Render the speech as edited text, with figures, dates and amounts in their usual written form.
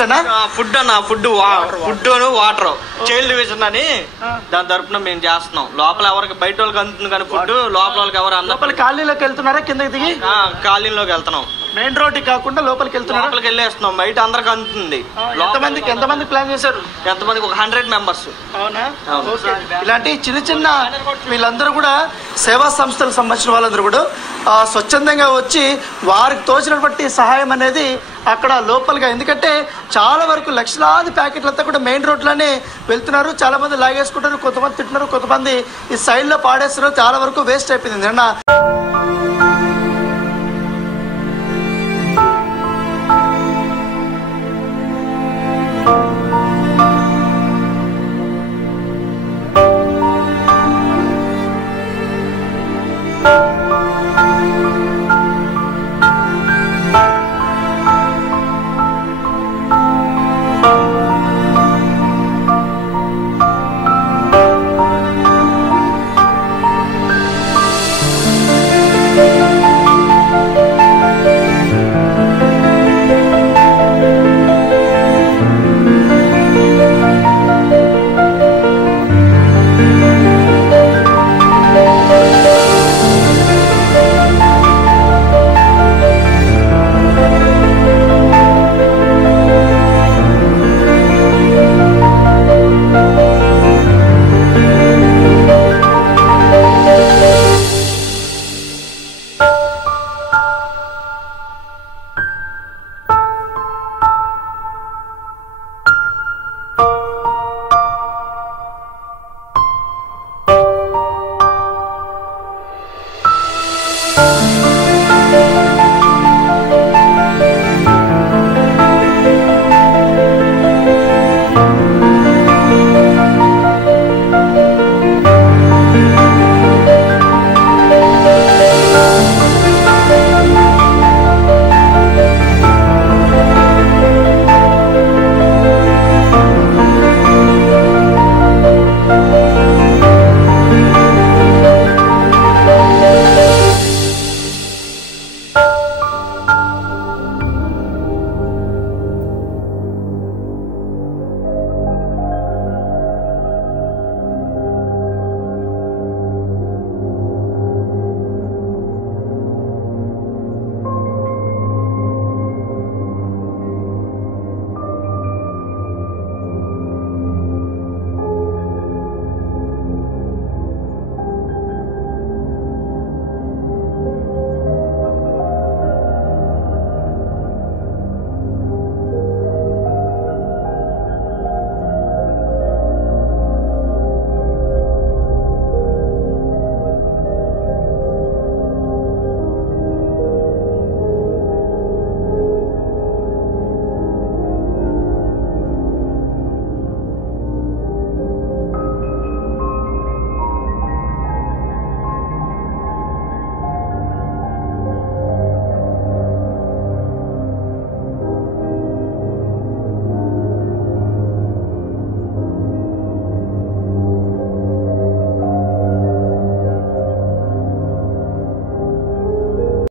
సప్లైనా? Food అన్న, food water child division అని దాని తరపున మేము చేస్తున్నాం. లోపల ఎవరికి బయట వాళ్ళకి అందుతుంది కానీ ఫుడ్ లోపల వాళ్ళకి ఎవరు లోపల కాలనీలోకి వెళ్తున్నారా? కిందకి దిగి కాలనీలోకి వెళ్తున్నాం. మెయిన్ రోడ్డు కాకుండా లోపలికి వెళ్తున్నాం. లోపలికి వెళ్ళేస్తున్నాం. బయట అందరికి అందుతుంది. ఎంతమంది ప్లాన్ చేశారు? ఎంతమందికి? ఒక 100 మెంబర్స్. అవునా? ఇలాంటి చిన్న చిన్న వీళ్ళందరూ కూడా సేవా సంస్థలకు సంబంధించిన వాళ్ళందరూ కూడా స్వచ్ఛందంగా వచ్చి వారికి తోచినటువంటి సహాయం అనేది అక్కడ లోపలిగా, ఎందుకంటే చాలా వరకు లక్షలాది ప్యాకెట్లంతా కూడా మెయిన్ రోడ్లోనే వెళ్తున్నారు. చాలా మంది లాగేసుకుంటారు, కొంతమంది తింటున్నారు, కొంతమంది ఈ సైడ్లో పాడేస్తున్నారు. చాలా వరకు వేస్ట్ అయిపోయింది. నిన్న